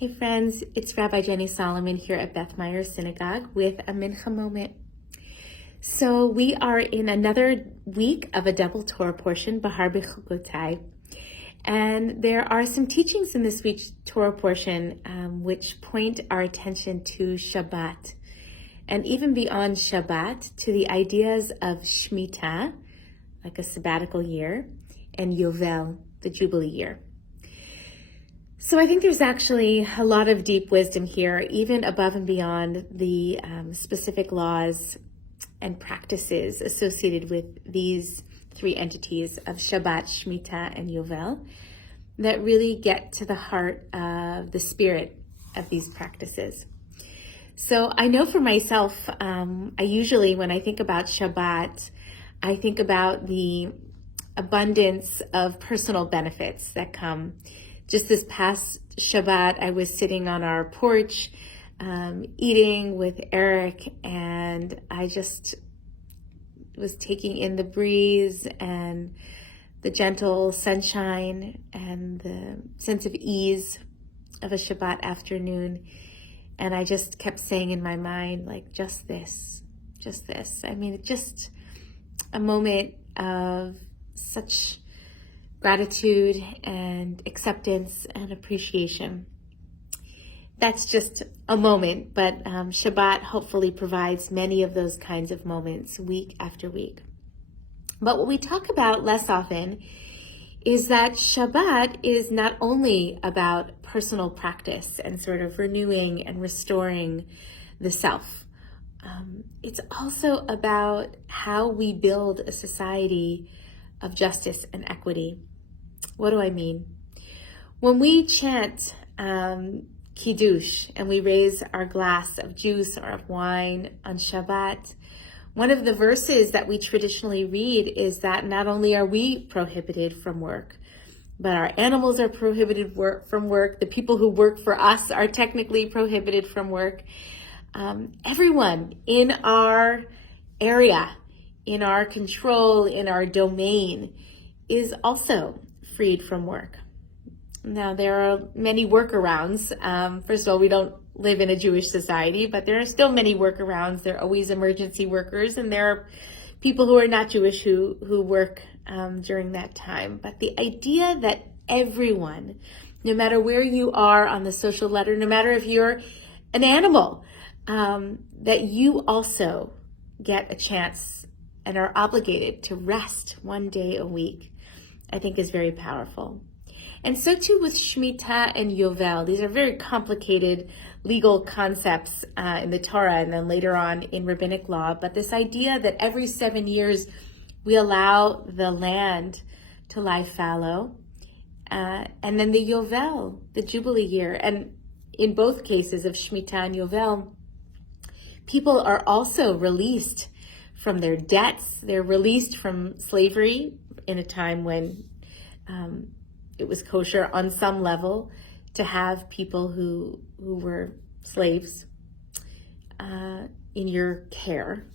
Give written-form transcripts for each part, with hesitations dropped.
Hey friends, it's Rabbi Jenny Solomon here at Beth Meyer Synagogue with a Mincha moment. So we are in another week of a double Torah portion, Bahar B'chukotai, and there are some teachings in this week's Torah portion which point our attention to Shabbat, and even beyond Shabbat, to the ideas of Shemitah, like a sabbatical year, and Yovel, the Jubilee year. So I think there's actually a lot of deep wisdom here, even above and beyond the specific laws and practices associated with these three entities of Shabbat, Shemitah, and Yovel, that really get to the heart of the spirit of these practices. So I know for myself, I usually, when I think about Shabbat, I think about the abundance of personal benefits that come. Just this past Shabbat, I was sitting on our porch, eating with Eric, and I just was taking in the breeze and the gentle sunshine and the sense of ease of a Shabbat afternoon. And I just kept saying in my mind, like, just this. I mean, just a moment of such gratitude and acceptance and appreciation. That's just a moment, but Shabbat hopefully provides many of those kinds of moments week after week. But what we talk about less often is that Shabbat is not only about personal practice and sort of renewing and restoring the self. It's also about how we build a society of justice and equity. What do I mean? When we chant Kiddush and we raise our glass of juice or of wine on Shabbat, one of the verses that we traditionally read is that not only are we prohibited from work, but our animals are prohibited from work. The people who work for us are technically prohibited from work. Everyone in our area, in our control, in our domain, is also freed from work. Now, there are many workarounds. First of all, we don't live in a Jewish society, but there are still many workarounds. There are always emergency workers, and there are people who are not Jewish who work during that time. But the idea that everyone, no matter where you are on the social ladder, no matter if you're an animal, that you also get a chance and are obligated to rest one day a week, I think is very powerful. And so too with Shemitah and Yovel. These are very complicated legal concepts in the Torah and then later on in rabbinic law. But this idea that every 7 years we allow the land to lie fallow. And then the Yovel, the Jubilee year. And in both cases of Shemitah and Yovel, people are also released from their debts. They're released from slavery in a time when it was kosher on some level to have people who were slaves in your care.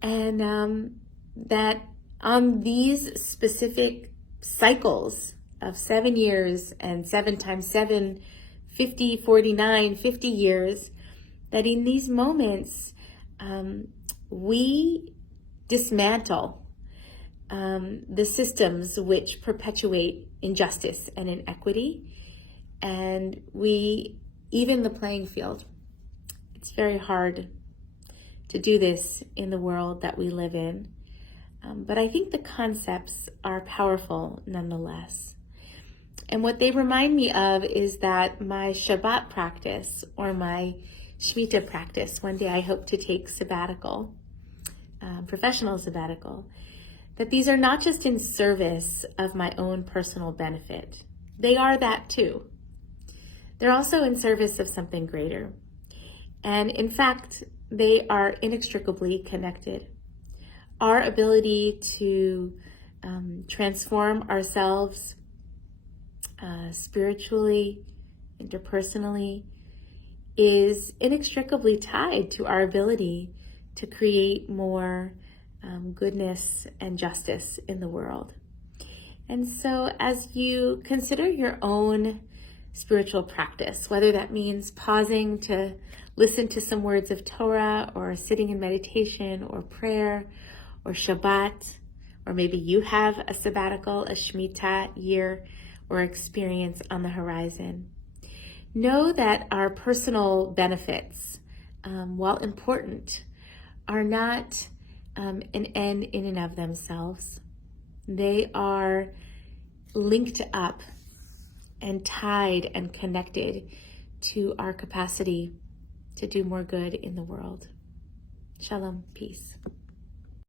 And that on these specific cycles of 7 years and 7 times 7, 50, 49, 50 years, that in these moments we dismantle the systems which perpetuate injustice and inequity, and we even the playing field. It's very hard to do this in the world that we live in, but I think the concepts are powerful nonetheless. And what they remind me of is that my Shabbat practice or my Shemitah practice, one day I hope to take sabbatical, professional sabbatical, that these are not just in service of my own personal benefit. They are that too. They're also in service of something greater. And in fact, they are inextricably connected. Our ability to transform ourselves spiritually, interpersonally, is inextricably tied to our ability to create more goodness and justice in the world. And so as you consider your own spiritual practice, whether that means pausing to listen to some words of Torah, or sitting in meditation or prayer or Shabbat, or maybe you have a sabbatical, a Shemitah year or experience on the horizon. Know that our personal benefits, while important, are not an end in and of themselves. They are linked up and tied and connected to our capacity to do more good in the world. Shalom, peace.